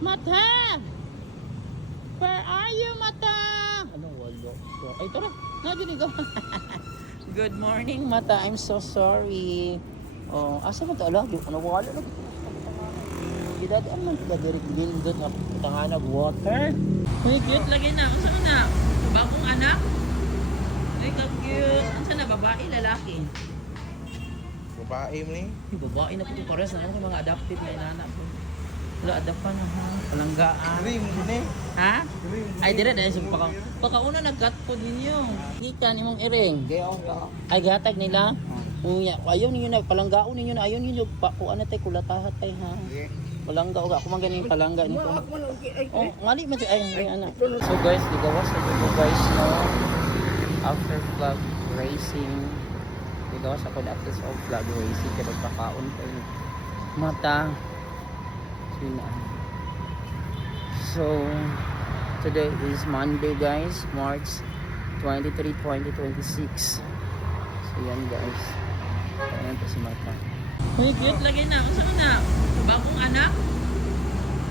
Mata! Where are you, Mata? Anong walo? Ay, tara. Nadinig ako. Good morning, Mata. I'm so sorry. Oh, asa mo ito? Alagi, ano wala na? Gidadaan man kita direct bindot na tanganag water. Uy, cute lagi na. Ano na? Bagong anak? Uy, cute. Ano na? Babae, lalaki? Babae mo ni? Babae na po ito. Pares na mga adopted na inanak po. Wala, adapt pa na ha. Palanggaan. Dream mo ni? Ha? Ay, dire dahil sa pagkauna nag-cut po ninyo. Ikan imong iring. Ay, gatag nila. Unya, ayaw ninyo na palanggaon ninyo na ayaw ninyo pa kuan na tay kulatahat tay ha. Palangga og ako man ganing palangga nito. Oh, ngali man ay anak. So guys, ligawas na dito guys no. After flag racing. Ligawas ako na after of flag racing kay pagpakaon kay mata. So today is Monday guys, March 23, 2026. So yan guys. Ayan po si Mata. Uy, cute lagi na. Ano na? Bagong anak?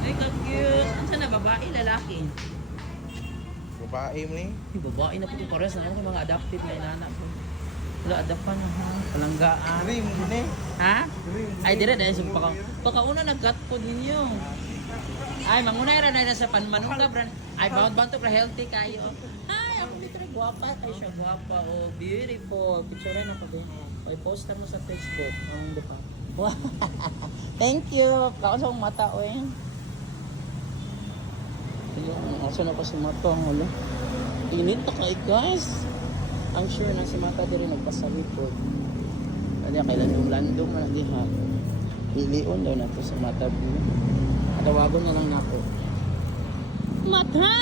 Uy, cute. Ano na? Babae, lalaki? Babae mo ni? Babae na po ito. Pares na mga adopted na inanak po. Wala, adapt pa na ha. Palanggaan. Dream mo ni? Ha? Ay, dire dahil sa pagkauna nag-cut po ninyo. Ay, mangunay ra na sa panmanungga, brand. Ay, bawat to para healthy kayo. Ay, ako dito rin guwapa. Ay, siya guwapa. Oh, beautiful. Picture na pa din. Ay, poster mo sa Facebook. Ang di pa. Wow. Thank you. Kaon sa mata, oy. Yung aso na pa si Mata. Wala. Init na kayo, guys. I'm sure na si Mata din rin nagpasalit po. Kaya kailan-landong na nagiha. Pilion daw na to sa Mata. Tawagon na lang na po. Mata!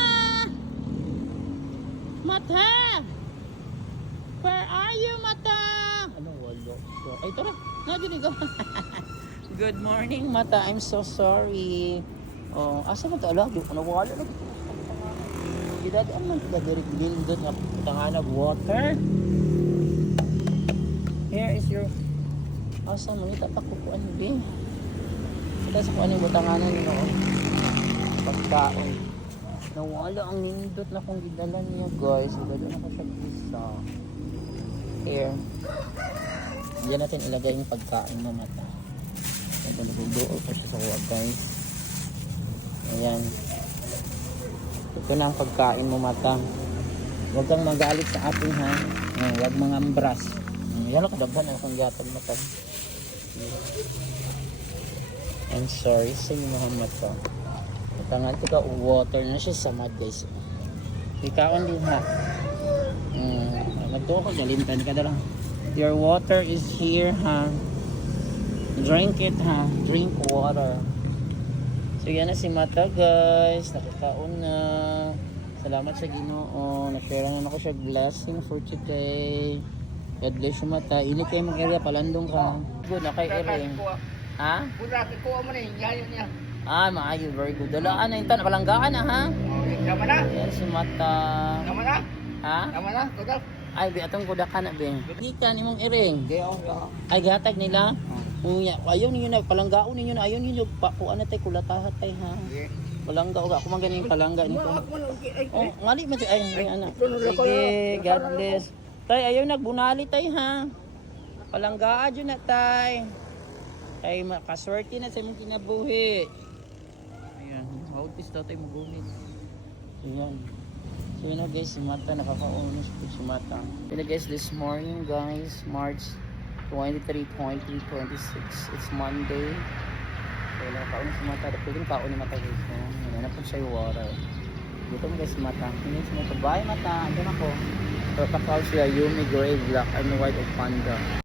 Mata! Where are you, Mata? Anong walo? Ay, tara. Nadinig ako. Good morning, Mata. I'm so sorry. Oh, asa mo ito? Alagi, ano wala na? Gidadaan man kita direct bindot na tanganag water. Here is your... Asa mo? Ita pa kukuan, be. Kita sa kuan yung butanganan nyo. Pagkaon. Nawala ang nindot na kung gidala niya, guys. Gado na ko siya isa. Here. Diyan natin ilagay yung pagkain mo, Mata. Nagulog pa siya sa kuha, guys. Ayan. Ito na ang pagkain mo, Mata. Huwag kang magalit sa atin, ha. Huwag mga ambras. Yan ako, daghan akong gatag, Mata. I'm sorry sa iyo, Muhammad ko. Tangan tika water na siya sa mad, guys. Ikaw din ha. Nagtuwa ko, galintan ka na lang. Your water is here, ha. Drink it, ha. Drink water. So yan na si Mata, guys. Nakakaon na. Salamat sa Ginoo. Na-share na ako siya blessing for today. God bless you, Mata. Init kayo mga area, palandong ka. Good na kay area. Ha? Budrati ko mo ni, yayo niya. Ah, maayo, very good. Dalaan na ito, napalanggaan na ha? Tama na? Yan si Mata. Tama na? Ha? Tama na? Total? Ay, bi atong kudakan na be. Ikan imong iring. Ay, gatag nila. Unya, ayaw ninyo na, palanggaon ninyo na, ayaw ninyo pa kuan na tay kulatahat tay ha. Palangga og ako man ganing palangga nito. Oh, ngali man ay anak. Sige, God bless. Tay, ayaw nagbunali tay ha. Palanggaan jud na tay. Ay makaswerte na sa imong kinabuhi. Ayan, autis daw tayo magunit. Ayan. So yun na guys, si Mata nakakaunos po si Mata. Yun na guys, this morning guys, March 23, 2026. It's Monday. So nakakaunos si Mata. Pwede yung kaon ni Mata guys. Yan na po siya yung water. Dito mo guys si Mata. Yun si Mata. Bye Mata. Andun ako. Protocol siya, Yumi Gray Black and White of Panda.